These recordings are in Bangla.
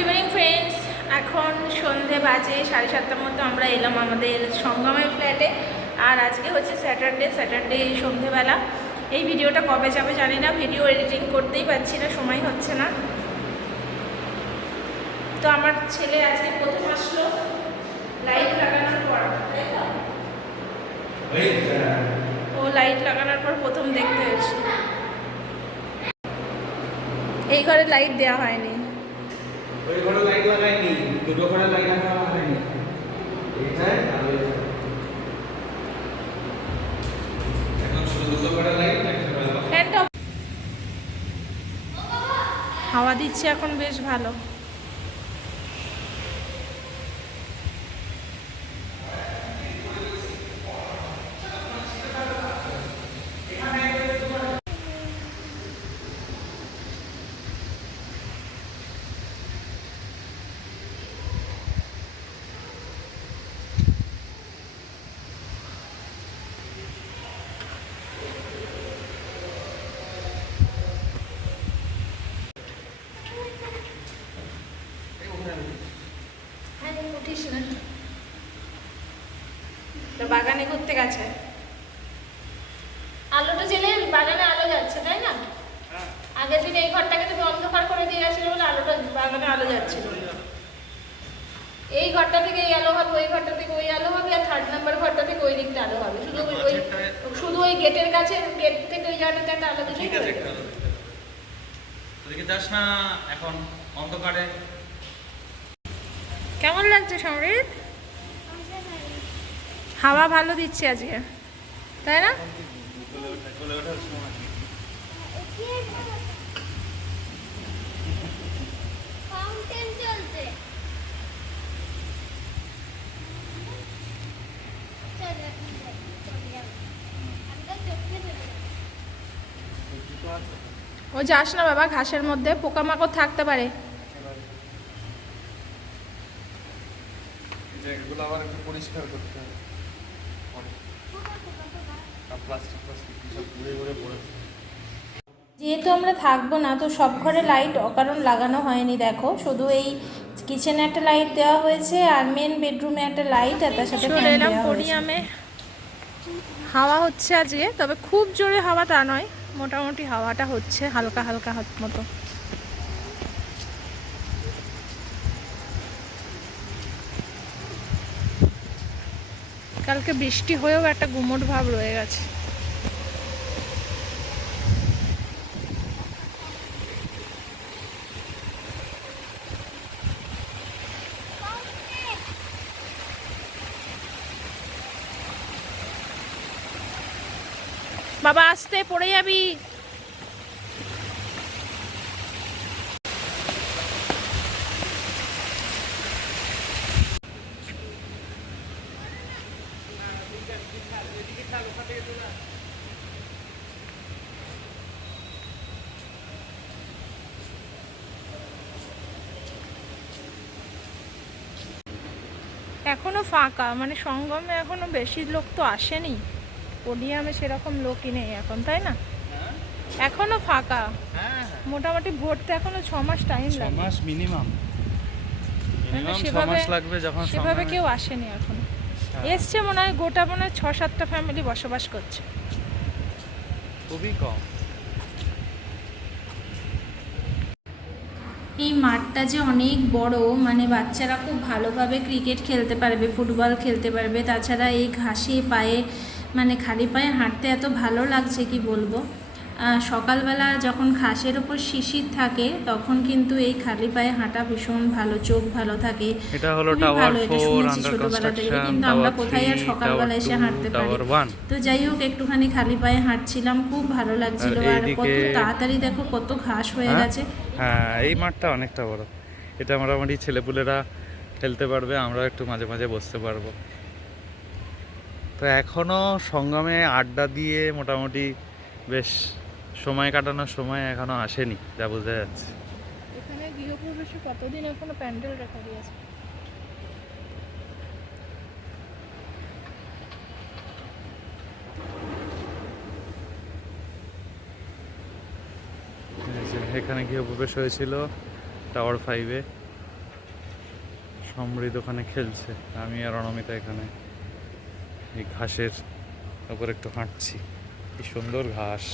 ইভিনিং ফ্রেন্ডস এখন সন্ধে বাজে সাড়ে সাতটার মতো আমরা এলাম আমাদের সঙ্গমের ফ্ল্যাটে আর আজকে হচ্ছে স্যাটারডে স্যাটারডে সন্ধেবেলা। এই ভিডিওটা কবে যাবে জানি না ভিডিও এডিটিং করতেই পারছি না সময় হচ্ছে না। তো আমার ছেলে আজকে প্রথম আসলো লাইট লাগানোর পর ও লাইট লাগানোর পর প্রথম দেখতে এসে এই ঘরে লাইট দেওয়া হয়নি। ওই ঘরে লাইট লাগাইনি দুটো ঘরে লাইট হাওয়া দিচ্ছে এখন বেশ ভালো হ্যাঁ, উঠিস না তো বাগানে ঘুরতে গেছে। আলোটা জেলে বাগানে আলো যাচ্ছে তাই না? আগের দিন এই ঘরটাকে তুমি অন্ধকার করে দিয়ে গেছিলে বলে আলোটা বাগানে আলো যাচ্ছিল এই ঘরটা থেকে এই আলো হবে ওই ঘরটা থেকে ওই আলো হবে আর থার্ড নাম্বার ঘরটা থেকে ওই দিকটা আলো হবে। শুধু ওই- ওই শুধু ওই গেটের কাছে গেট থেকে ওই জায়গাটাতে একটা আলো দিলেই হয়ে। হবে। ওদিকে যাস না এখন অন্ধকারে। কেমন লাগছে সমৃদ্ধ? হাওয়া ভালো দিচ্ছে আজকে। তাই না। ও যাস না বাবা, ঘাসের মধ্যে পোকামাকড় থাকতে পারে। আবার একটু পরিষ্কার করতে হবে। প্লাস্টিক প্লাস্টিক সব ঘুরে ঘুরে পড়েছে? যেহেতু আমরা থাকব না তো সব ঘরে লাইট অকারণ লাগানো হয়নি দেখো। শুধু এই কিচেনে একটা লাইট দেওয়া হয়েছে আর মেন বেডরুমে একটা লাইট আর তার সাথে চলে এলাম পরিয়ামে হাওয়া হচ্ছে আজকে তবে খুব জোরে হাওয়া তা নয় মোটামুটি হাওয়াটা হচ্ছে হালকা হালকা হাত মতো। কালকে বৃষ্টি হয়েও একটা গুমট ভাব রয়ে গেছে। বাবা আসতে পড়ে যাবি? এখনও ফাঁকা মানে সঙ্গমে এখনও বেশি লোক তো আসেনি। পোডিয়ামে সেরকম লোকই নেই এখন তাই না? এখনও ফাঁকা। হ্যাঁ মোটামুটি ভোরতে এখনও ছ মাস টাইম লাগে। মাস মিনিমাম মিনিমাম সেভাবে- লাগবে যখন সেভাবে কেউ আসেনি এখনও। হ্যাঁ, এসছে মনে হয় গোটা মনে হয় ছ সাতটা ফ্যামিলি বসবাস করছে। খুবই কম। এই মাঠটা যে অনেক বড় মানে বাচ্চারা খুব ভালোভাবে ক্রিকেট খেলতে পারবে ফুটবল খেলতে পারবে। তাছাড়া এই ঘাসে পায়ে মানে খালি পায়ে হাঁটতে এত ভালো লাগছে কি বলব? সকালবেলা যখন ঘাসের ওপর শিশির থাকে তখন কিন্তু এই খালি পায়ে হাঁটা ভীষণ ভালো চোখ ভালো থাকে। এটা হলো টাওয়ার ভালো, এটা ফোর শুনেছি আন্ডার কনস্ট্রাকশন কিন্তু আমরা কোথায় আর সকালবেলা এসে হাঁটতে পারি? তো যাই হোক একটুখানি খালি পায়ে হাঁটছিলাম খুব ভালো লাগছিল। আর কত তাড়াতাড়ি দেখো কত ঘাস হয়ে হ্যাঁ? গেছে। হ্যাঁ এই মাঠটা অনেকটা বড়। এটা মোটামুটি ছেলেপুলেরা খেলতে পারবে আমরা একটু মাঝে মাঝে বসতে পারব। তো এখনও সঙ্গমে আড্ডা দিয়ে মোটামুটি বেশ সময় কাটানোর সময় এখনও আসেনি যা বোঝা যাচ্ছে। এখানে গৃহপ্রবেশে কতদিন এখনও প্যান্ডেল রেখা দিয়েছে এখানে গৃহপ্রবেশ হয়েছিল টাওয়ার ফাইভে সমৃদ্ধ ওখানে খেলছে আমি আর অনমিতা এখানে। এই ঘাসের উপর একটু হাঁটছি। কি সুন্দর ঘাস।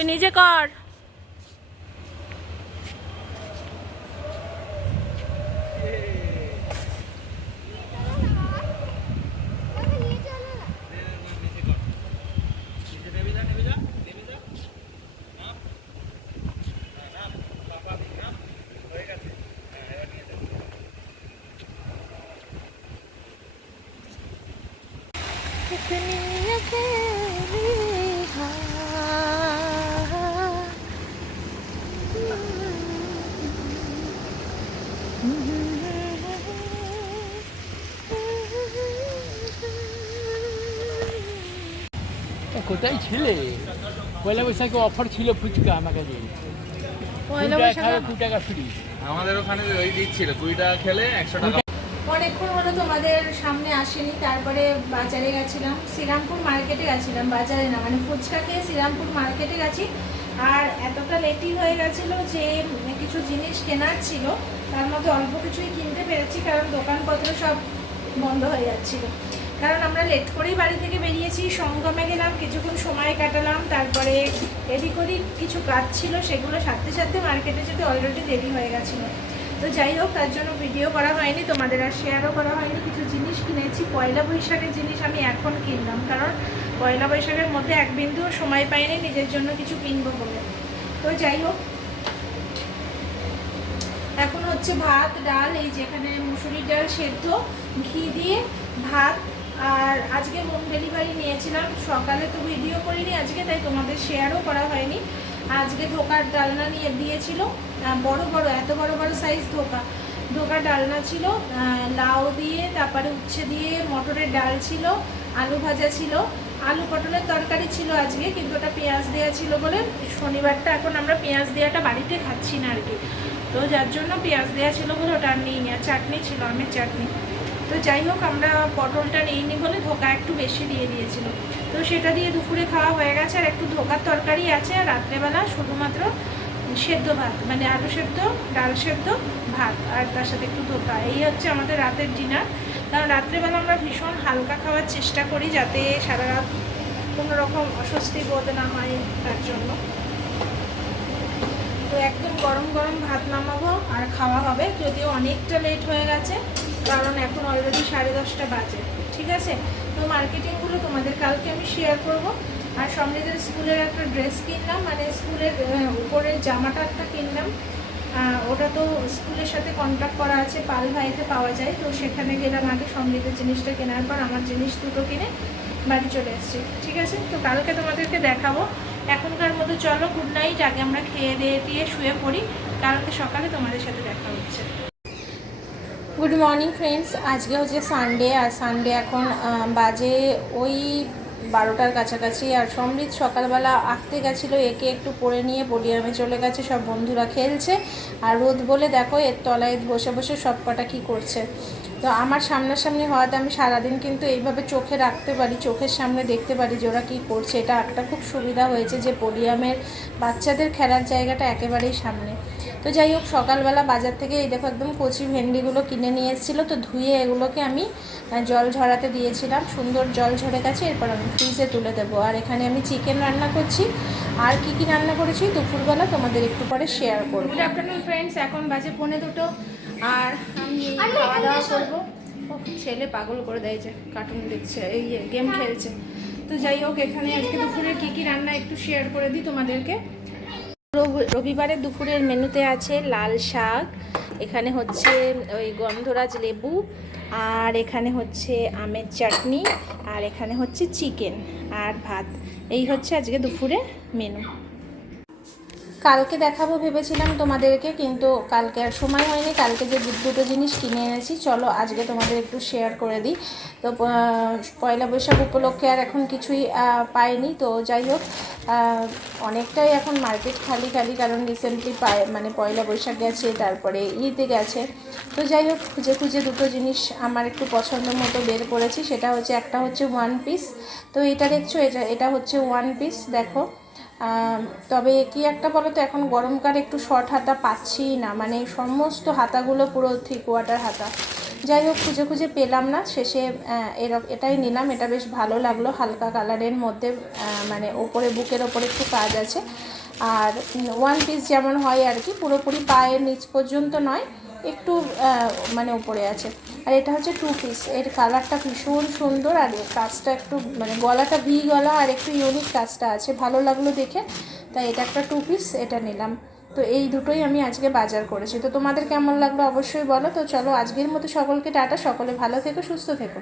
তুই নিজে কর। ওকে নিয়ে কোথায় ছিলে? পয়লা বৈশাখে অফার ছিল ফুচকা আমার কাছে পয়লা বৈশাখে কুড়ি টাকা ফ্রি আমাদের ওখানে ওই দিচ্ছিল কুড়ি টাকা খেলে একশো টাকা। অনেকক্ষণ হলো তোমাদের সামনে আসেনি তারপরে বাজারে গেছিলাম শ্রীরামপুর মার্কেটে গেছিলাম বাজারে না মানে ফুচকা খেয়ে শ্রীরামপুর মার্কেটে গেছি। আর এতটা লেটই হয়ে গেছিল যে কিছু জিনিস কেনার ছিল তার মধ্যে অল্প কিছুই কিনতে পেরেছি কারণ দোকানপত্র সব বন্ধ হয়ে যাচ্ছিল। কারণ আমরা লেট করেই বাড়ি থেকে বেরিয়েছি, সঙ্গমে গেলাম, কিছুক্ষণ সময় কাটালাম, তারপরে এদিক ওদিক কিছু কাজ ছিল, সেগুলো সাথে সাথে মার্কেটে যেতে অলরেডি দেরি হয়ে গেছিল। তো যাই হোক, তার জন্য ভিডিও করা হয়নি, তোমাদের আর শেয়ারও করা হয়নি। কিছু জিনিস কিনেছি, পয়লা বৈশাখের জিনিস আমি এখন কিনলাম, কারণ পয়লা বৈশাখের মধ্যে এক বিন্দুও সময় পাইনি, নিজের জন্য কিছু কিনবো বলে। তো যাই হোক, এখন হচ্ছে ভাত, ডাল, এই যেখানে মুসুরির ডাল সেদ্ধ, ঘি দিয়ে ভাত আর আজকে হোম ডেলিভারি নিয়েছিলাম। সকালে তো ভিডিও করিনি আজকে, তাই তোমাদের শেয়ারও করা হয়নি। আজকে ধোকার ডালনা নিয়ে দিয়েছিল। বড় বড়, এত বড় বড় সাইজ ধোকা। ধোকার ডালনা ছিল লাউ দিয়ে, তারপরে উচ্ছে দিয়ে, মটরের ডাল ছিল, আলু ভাজা ছিল। আলু পটলের তরকারি ছিল আজকে, কিন্তু ওটা পেঁয়াজ দেওয়া ছিল বলে শনিবারটা এখন আমরা পেঁয়াজ দেওয়াটা বাড়িতে খাচ্ছি না আর কি। তো যার জন্য পেঁয়াজ দেওয়া ছিল বলে ওটা আর আর চাটনি ছিল, আমের চাটনি। তো যাই হোক, আমরা পটলটা নিইনি বলে ধোকা একটু বেশি দিয়ে দিয়েছিল। তো সেটা দিয়ে দুপুরে খাওয়া হয়ে গেছে আর একটু ধোকার তরকারি আছে আর রাত্রেবেলা শুধুমাত্র সেদ্ধ ভাত মানে আলু সেদ্ধ, ডাল সেদ্ধ, ভাত আর তার সাথে একটু ধোকা। এই হচ্ছে আমাদের রাতের ডিনার। কারণ রাত্রেবেলা আমরা ভীষণ হালকা খাওয়ার চেষ্টা করি যাতে সারা রাত কোনো রকম অস্বস্তি বোধ না হয় তার জন্য। তো একদম গরম গরম ভাত নামাবো আর খাওয়া হবে, যদিও অনেকটা লেট হয়ে গেছে। কারণ এখন অলরেডি সাড়ে দশটা বাজে ঠিক আছে? তো মার্কেটিংগুলো তোমাদের কালকে আমি শেয়ার করব। আর সমৃদ্ধের স্কুলের একটা ড্রেস কিনলাম মানে স্কুলের আহ, উপরের জামাটা একটা কিনলাম। ওটা তো স্কুলের সাথে কন্ট্যাক্ট করা আছে পাল ভাইতে পাওয়া যায়। তো সেখানে গেলাম আগে সমৃদ্ধের জিনিসটা কেনার পর আমার জিনিস দুটো কিনে বাড়ি চলে এসেছি ঠিক আছে? তো কালকে তোমাদেরকে দেখাবো। এখনকার মতো চলো গুড নাইট আগে আমরা খেয়ে দিয়ে দিয়ে শুয়ে পড়ি। কালকে সকালে তোমাদের সাথে দেখা হচ্ছে। গুড মর্নিং ফ্রেন্ডস আজকে হচ্ছে সানডে আর সানডে এখন বাজে ওই বারোটার কাছাকাছি, আর সমৃদ্ধ সকালবেলা আঁকতে গেছিল, একে একটু পরে নিয়ে পডিয়ামে চলে গেছে, সব বন্ধুরা খেলছে, আর রোদ বলে দেখো এর তলায় বসে বসে সব কটা কী করছে। তো আমার সামনাসামনি হওয়াতে আমি সারাদিন কিন্তু এইভাবে চোখে রাখতে পারি, চোখের সামনে দেখতে পারি যে ওরা কী করছে। এটা একটা খুব সুবিধা হয়েছে যে পোডিয়ামের বাচ্চাদের খেলার জায়গাটা একেবারেই সামনে। তো যাই হোক সকালবেলা বাজার থেকে এই দেখো একদম কচি ভেন্ডিগুলো কিনে নিয়ে এসেছিল তো ধুয়ে এগুলোকে আমি জল ঝরাতে দিয়েছিলাম। সুন্দর জল ঝরে গেছে এরপর আমি ফ্রিজে তুলে দেবো। আর এখানে আমি চিকেন রান্না করছি। আর কি কি রান্না করেছি দুপুরবেলা তোমাদের একটু পরে শেয়ার করব। গুড আফটারনুন ফ্রেন্ডস এখন বাজে পৌনে দুটো। আর আমি খাওয়া দাওয়া করব। ছেলে পাগল করে দেয় যে কার্টুন দেখছে এই গেম খেলছে। তো যাই হোক এখানে আজকে দুপুরে কী কী রান্না একটু শেয়ার করে দিই তোমাদেরকে। রব- রবিবারের দুপুরের মেনুতে আছে লাল শাক, এখানে হচ্ছে ওই গন্ধরাজ লেবু, আর এখানে হচ্ছে আমের চাটনি, আর এখানে হচ্ছে চিকেন আর ভাত। এই হচ্ছে আজকে দুপুরে মেনু। কালকে দেখাবো ভেবেছিলাম তোমাদেরকে, কিন্তু কালকে আর সময় হয়নি। কালকে যে দুটো জিনিস কিনে এনেছি, চলো আজকে তোমাদের একটু শেয়ার করে দিই। তো পয়লা বৈশাখ উপলক্ষে আর এখন কিছুই পাইনি। তো যাই হোক অনেকটাই এখন মার্কেট খালি খালি, কারণ রিসেন্টলি পায় মানে পয়লা বৈশাখ গেছে, তারপরে ঈদে গেছে। তো যাই হোক, খুঁজে খুঁজে দুটো জিনিস আমার একটু পছন্দ মতো বের করেছি। সেটা হচ্ছে, একটা হচ্ছে ওয়ান পিস তো এটা দেখছ, এটা এটা হচ্ছে ওয়ান পিস দেখো। তবে কি একটা বলো তো এখন গরমকালে একটু শর্ট হাতা পাচ্ছি না। মানে সমস্ত হাতাগুলো পুরো থ্রি কোয়ার্টার হাতা। যাই হোক, খুঁজে খুঁজে পেলাম না। শেষে এটাই নিলাম। এটা বেশ ভালো লাগল হালকা কালারের মধ্যে মানে ওপরে, বুকের ওপরে একটু কাজ আছে। আর ওয়ান পিস যেমন হয় আর কি, পুরোপুরি পায়ের নিচ পর্যন্ত নয়, একটু মানে উপরে আছে। আর এটা হচ্ছে টু পিস এর কালারটা ভীষণ সুন্দর আর কাজটা একটু মানে গলাটা ভি গলা আর একটু ইউনিক কাজটা আছে। ভালো লাগল দেখে, তাই এটা একটা টু পিস এটা নিলাম। তো এই দুটোই আমি আজকে বাজার করেছি। তো তোমাদের কেমন লাগল অবশ্যই বলো। তো চলো আজকের মতো সকলকে টাটা। সকলে ভালো থেকো, সুস্থ থেকো।